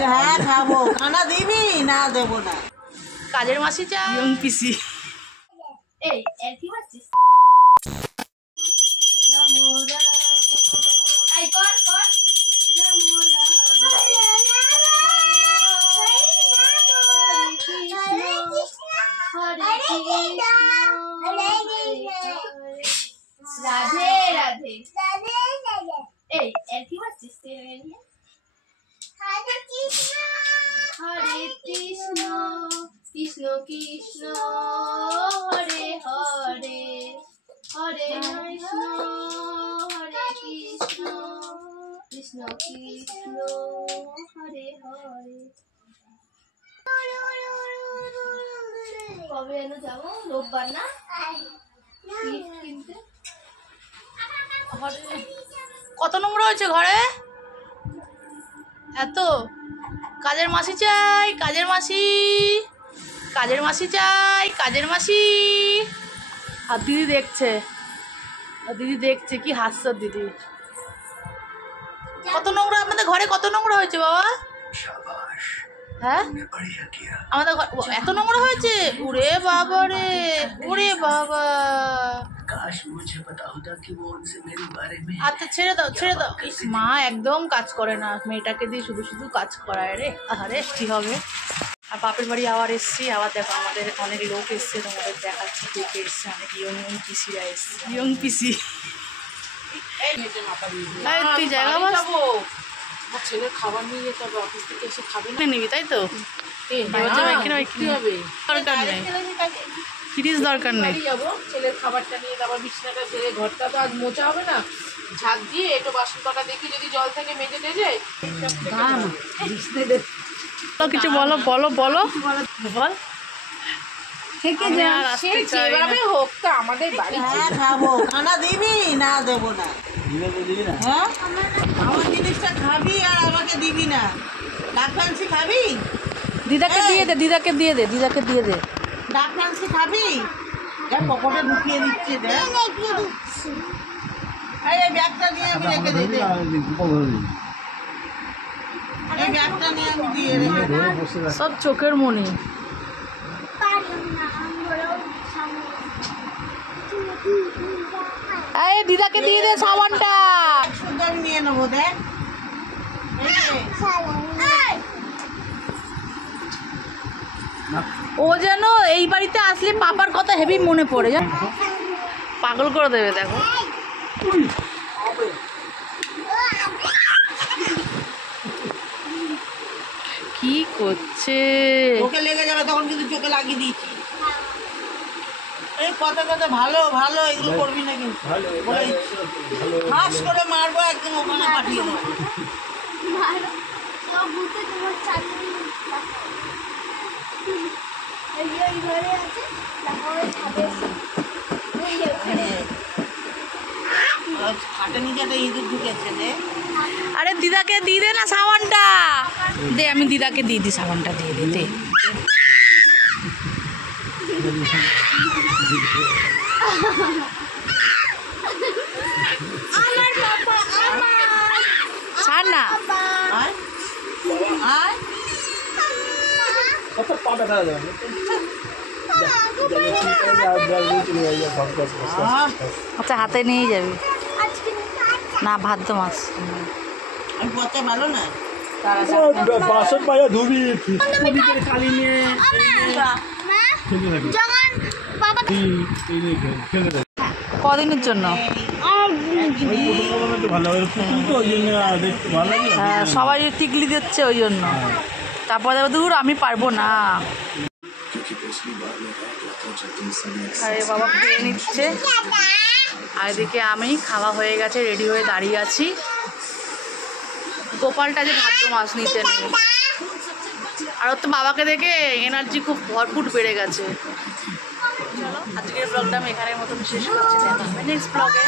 হ্যাঁ খাবো, খানা দিবি না দেবো না। কাজের মাসি চা ইয়ং পিসি। এই কি করছিস? এই কর কর রাধে রাধে। এই কি করছিস? হরে কৃষ্ণ কৃষ্ণ কৃষ্ণ হরে হরে হরে কৃষ্ণ হরে কৃষ্ণ কৃষ্ণ কৃষ্ণ হরে হরে। কবে যেন যাবো? রোববার না? কিনতে কত নোংরা হয়েছে ঘরে এত। কাজের মাসি চাই, কাজের মাসি, কাজের মাসি চাই, কাজের মাসি। আর দিদি দেখছে, আর দিদি দেখছে কি হাস্য দিদি। কত নোংরা আপনাদের ঘরে, কত নোংরা হয়েছে বাবা? হ্যাঁ আমাদের এত নোংরা হয়েছে? ওরে বাবা রে, ওরে বাবা। আচ্ছা ছেড়ে দাও, ছেড়ে দাও। মা একদম কাজ করে না, মেয়েটাকে দিয়ে শুধু শুধু কাজ করায় রে। আরে কি হবে। আর বাপের বাড়ি আবার এসছি, আবার দেখো আমাদের অনেক লোক এসছে, তোমাদের দেখাচ্ছি কে কে এসছে। অনেক ইয়ং ইয়ং পিসিরা এসছে, ইয়ং পিসি। তুই জায়গা বাবু ছেলের খাবার নিয়ে যেতে হবে, অফিস থেকে এসে খাবে না নিবি, তাই তো? দরকার নেই, ফ্রিজ দরকার নেই। যাবো ছেলের খাবারটা নিয়ে, তারপর বিছানাটা ছেড়ে ঘরটা তো আজ মোছা হবে না, ঝাঁক দিয়ে একটু বাসন কটা দেখি যদি জল থেকে মেজে টেজে। কিছু বলো বলো বলো বল। যেভাবে হোক তো আমাদের বাড়ি। হ্যাঁ খাবো, খানা দিবি না দেবো না। হ্যাঁ আমার জিনিসটা খাবি আর আমাকে দিবি না। ডাক ফ্যান্সি খাবি? দিদাকে দিয়ে দে, দিদাকে দিয়ে দে, দিদাকে দিয়ে দে। ডাক ফ্যান্সি খাবি? দেখ পকেটে ঢুকিয়ে দিচ্ছে, দেখ। এই ব্যাগটা নিয়ে আমি রেখে দিই, এই ব্যাগটা নিয়ে আমি দিয়ে রেখে দিই। সব চোখের মনি। এই দিদাকে দিয়ে দে সাবানটা। শুদ্ধ আমি নিয়ে নেবো, দেখ। ও যেন এই বাড়িতে আসলে পাপার কথা হেভি মনে পড়ে, জানো? পাগল করে দেবে। দেখো কি করছে। চোখে লেগে যাবে তখন কিন্তু চোখে লাগিয়ে দিয়েছি। এই কথা কথা ভালো ভালো এগুলো করবি না কিন্তু, বলে ফাঁস করে মারবো, একদম ওখানে পাঠিয়ে দেবো। খাটে নিচে একটা ইঁদুর ঢুকেছে রে। আরে দিদাকে দিয়ে দে না সাবানটা, দে আমি দিদাকে দিয়ে দিই সাবানটা, দিয়ে দে দে। ছাড় না। আচ্ছা হাতে নিয়ে যাবি না, ভাদ্র মাস। আমি পচা ভালো না। বাসন পায়া ধুবি কদিনের জন্য? হ্যাঁ সবাই টিকলি দিচ্ছে ওই জন্য। তারপর দেখো দূর আমি পারবো না। আরে বাবা খেয়ে নিচ্ছে, আর এদিকে আমি খাওয়া হয়ে গেছে, রেডি হয়ে দাঁড়িয়ে আছি। গোপালটা যে ভাদ্র মাছ নিতে নেই, আর ওর তো বাবাকে দেখে এনার্জি খুব ভরপুর বেড়ে গেছে। চলো আজকের ব্লগটা আমি এখানের মতন শেষ করছি, দেখা হবে নেক্সট ব্লগে।